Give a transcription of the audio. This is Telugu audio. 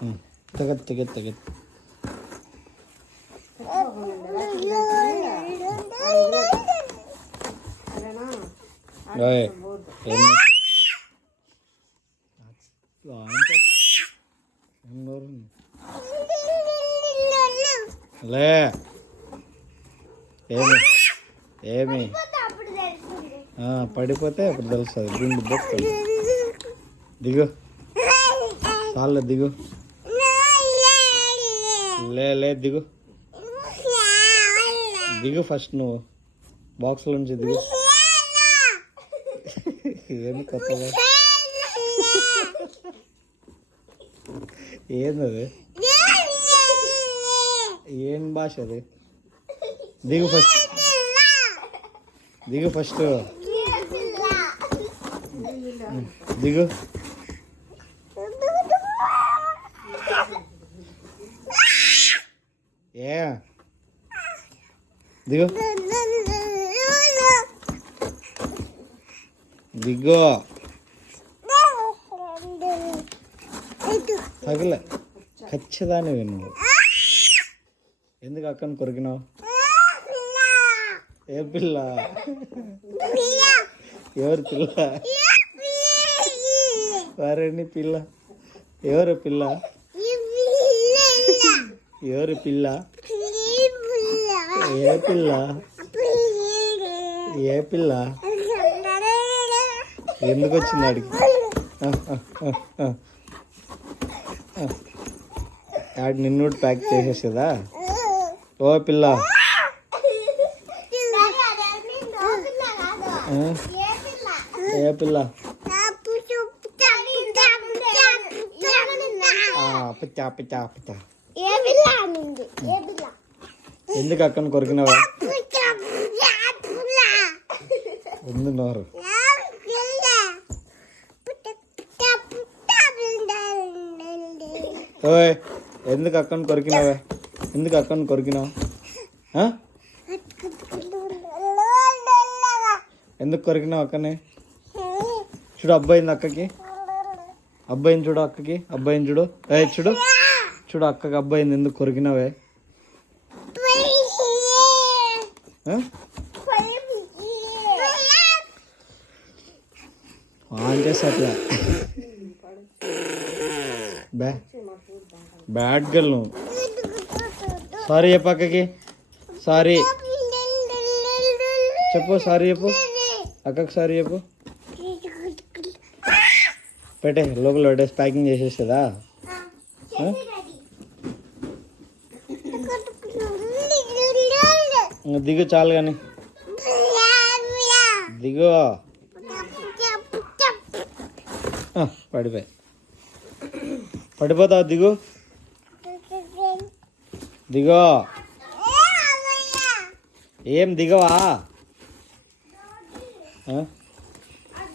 తగత్ తగత్ తగత్ లే ఏమి ఏమి పడిపోతే అప్పుడు తెలుస్తుంది గుండు బొక్కలు దిగు చాలు దిగు లే దిగు దిగు ఫస్ట్ నువ్వు బాక్స్లో నుంచి దిగు ఏమి కొత్తగా ఏంది ఏం భాష అది దిగు ఫస్ట్ దిగు ఫస్ట్ దిగు ఏ దిగు దిగు తగలే ఖచ్చితంగా నువ్వు ఎందుకు అక్కని కొరికినావు ఏ పిల్ల ఎవరు పిల్ల వారేని పిల్ల ఎవరు పిల్ల ఎవరు పిల్ల ఏ పిల్ల ఏ పిల్ల ఎందుకు వచ్చింది అడిగి యాడ్ నిన్ను ప్యాక్ చేసేసేదా ఓ పిల్ల ఏ పిల్ల పిచ్చా పిచ్చా పిచ్చా ఎందుకు అక్కను కొరికినావా ఉంది నోరు ఓయ్ ఎందుకు అక్కను కొరికినావా ఎందుకు అక్కను కొరికినావు ఎందుకు కొరికినావు అక్కని చూడు అబ్బాయింది అక్కకి అబ్బాయిని చూడు అక్కకి అబ్బాయిని చూడు చూడు చూడు అక్కకి అబ్బాయింది ఎందుకు కొరికినావే ఆన్ చేస్తా అట్లా బ్యాడ్ గర్ల్ నువ్వు సారీ చెప్పు అక్కకి సారీ చెప్పు సారీ చెప్పు అక్కకి సారీ చెప్పు పెట్టే లోపల పెట్టేసి ప్యాకింగ్ చేసేస్తుందా దిగు చాలు కానీ దిగు పడిపోతావు దిగు దిగో ఏం దిగవా